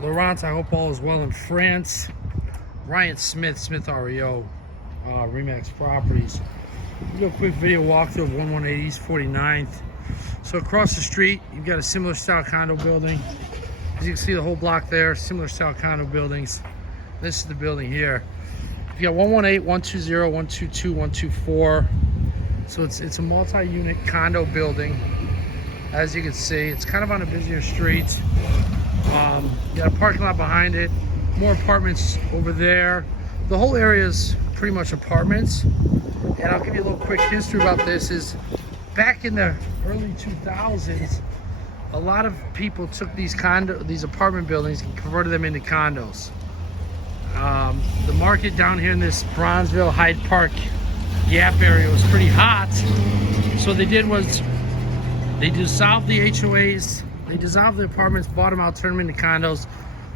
Laurent, I hope all is well in France. Ryan Smith, Smith REO, Remax Properties. We'll do a quick video walkthrough of 118 East 49th. So across the street, you've got a similar style condo building. As you can see, the whole block there, similar style condo buildings. This is the building here. You got 118, 120, 122, 124. So it's a multi-unit condo building. As you can see, it's kind of on a busier street. You got a parking lot behind it, more apartments over there. The whole area is pretty much apartments. And I'll give you a little quick history about this. Is back in the early 2000s, a lot of people took these apartment buildings and converted them into condos. The market down here in this Bronzeville, Hyde Park, Gap area was pretty hot. So what they did was they dissolved the HOAs, they dissolved the apartments, bought them out, turned them into condos,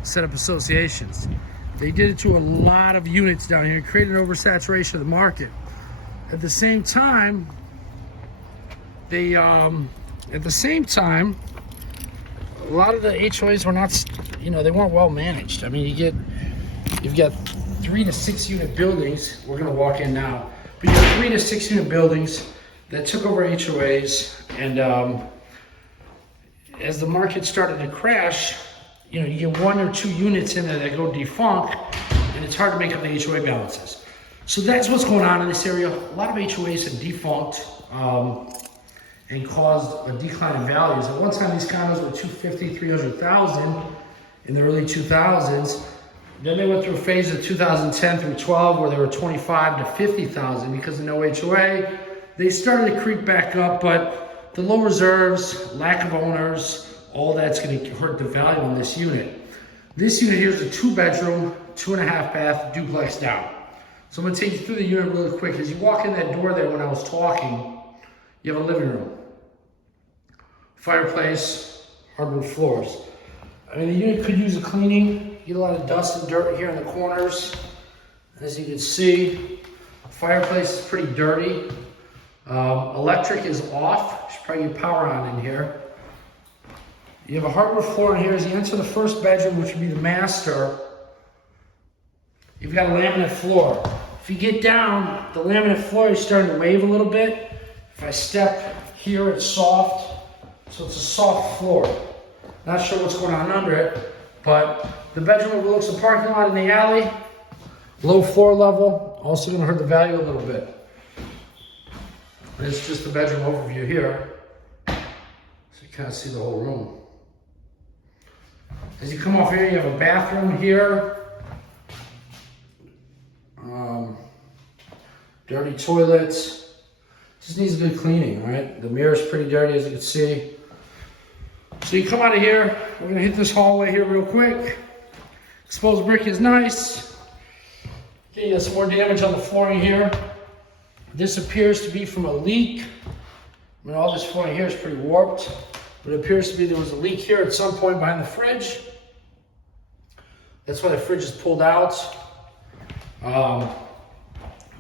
set up associations. They did it to a lot of units down here, created an oversaturation of the market. At the same time, a lot of the HOAs were not, they weren't well managed. I mean, you've got 3 to 6 unit buildings. We're gonna walk in now, but you have 3 to 6 unit buildings that took over HOAs, and as the market started to crash, you get 1 or 2 units in there that go defunct, and it's hard to make up the HOA balances. So that's what's going on in this area. A lot of HOAs have defunct and caused a decline in values. At one time, these condos were $250,000, $300,000 in the early 2000s. Then they went through a phase of 2010 through 12 where they were $25,000 to $50,000 because of no HOA. They started to creep back up, but the low reserves, lack of owners, all that's going to hurt the value on this unit. This unit here is a 2-bedroom, 2.5 bath duplex down. So I'm going to take you through the unit really quick. As you walk in that door there when I was talking, you have a living room, fireplace, hardwood floors. I mean, the unit could use a cleaning. You get a lot of dust and dirt here in the corners. As you can see, the fireplace is pretty dirty. Electric is off. You should probably get power on in here. You have a hardwood floor in here. As you enter the first bedroom, which would be the master, you've got a laminate floor. If you get down, the laminate floor is starting to wave a little bit. If I step here, it's soft. So it's a soft floor. Not sure what's going on under it, but the bedroom overlooks the parking lot in the alley. Low floor level, also going to hurt the value a little bit. It's just the bedroom overview here, so you kind of see the whole room. As you come off here, you have a bathroom here. Dirty toilets. Just needs a good cleaning, right? The mirror's pretty dirty, as you can see. So you come out of here, we're gonna hit this hallway here real quick. Exposed brick is nice. Okay, you got some more damage on the flooring here. This appears to be from a leak. I mean, all this flooring here is pretty warped, but it appears to be there was a leak here at some point behind the fridge. That's why the fridge is pulled out.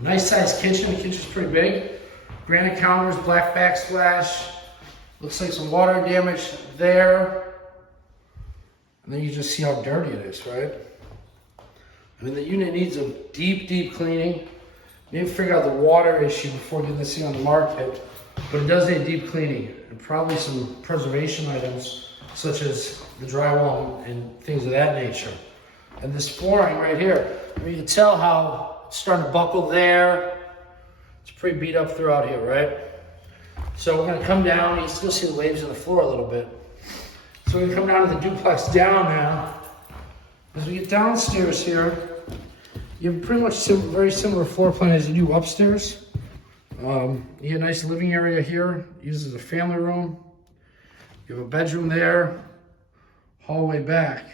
Nice sized kitchen. The kitchen's pretty big. Granite counters, black backsplash. Looks like some water damage there. And then you just see how dirty it is, right? I mean, the unit needs a deep, deep cleaning. You need to figure out the water issue before getting this thing on the market. But it does need deep cleaning and probably some preservation items such as the drywall and things of that nature. And this flooring right here, I mean, you can tell how it's starting to buckle there. It's pretty beat up throughout here, right? So we're gonna come down. You still see the waves in the floor a little bit. So we're gonna come down to the duplex down now. As we get downstairs here, you have pretty much very similar floor plan as you do upstairs. You have a nice living area here, used as a family room. You have a bedroom there, hallway back.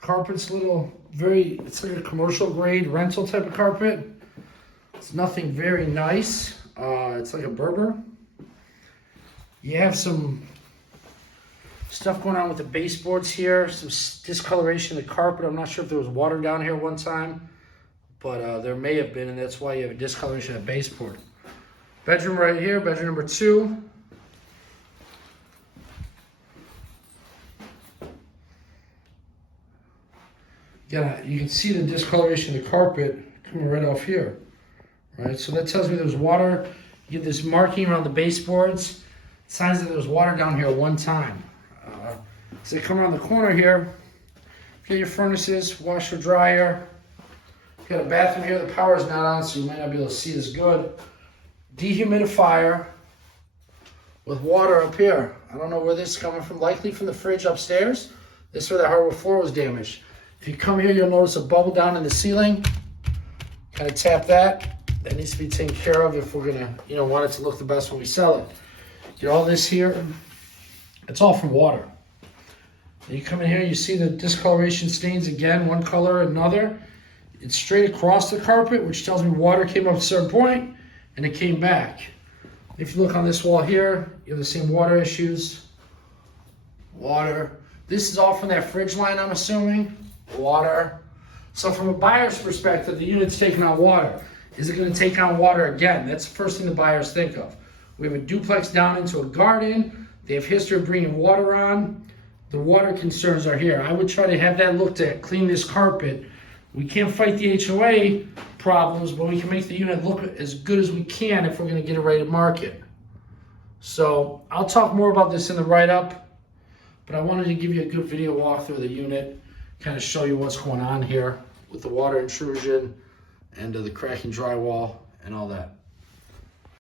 Carpet's it's like a commercial grade rental type of carpet. It's nothing very nice. It's like a Berber. You have some stuff going on with the baseboards here, some discoloration of the carpet. I'm not sure if there was water down here one time, but there may have been, and that's why you have a discoloration of the baseboard. Bedroom right here, bedroom number 2. Again, you can see the discoloration of the carpet coming right off here, right? So that tells me there's water. You get this marking around the baseboards, signs that there was water down here at one time. So they come around the corner here, get your furnaces, washer, dryer. You got a bathroom here, the power is not on, so you might not be able to see this good. Dehumidifier with water up here. I don't know where this is coming from, likely from the fridge upstairs. This is where the hardwood floor was damaged. If you come here, you'll notice a bubble down in the ceiling. Kind of tap that. That needs to be taken care of if we're gonna, want it to look the best when we sell it. Get all this here. It's all from water. And you come in here, you see the discoloration stains again, one color, another. It's straight across the carpet, which tells me water came up at a certain point and it came back. If you look on this wall here, you have the same water issues. Water. This is all from that fridge line, I'm assuming. Water. So from a buyer's perspective, the unit's taking on water. Is it going to take on water again? That's the first thing the buyers think of. We have a duplex down into a garden. They have history of bringing water on. The water concerns are here. I would try to have that looked at, clean this carpet. We can't fight the HOA problems, but we can make the unit look as good as we can if we're going to get it ready to market. So I'll talk more about this in the write-up, but I wanted to give you a good video walkthrough of the unit, kind of show you what's going on here with the water intrusion and the cracking drywall and all that.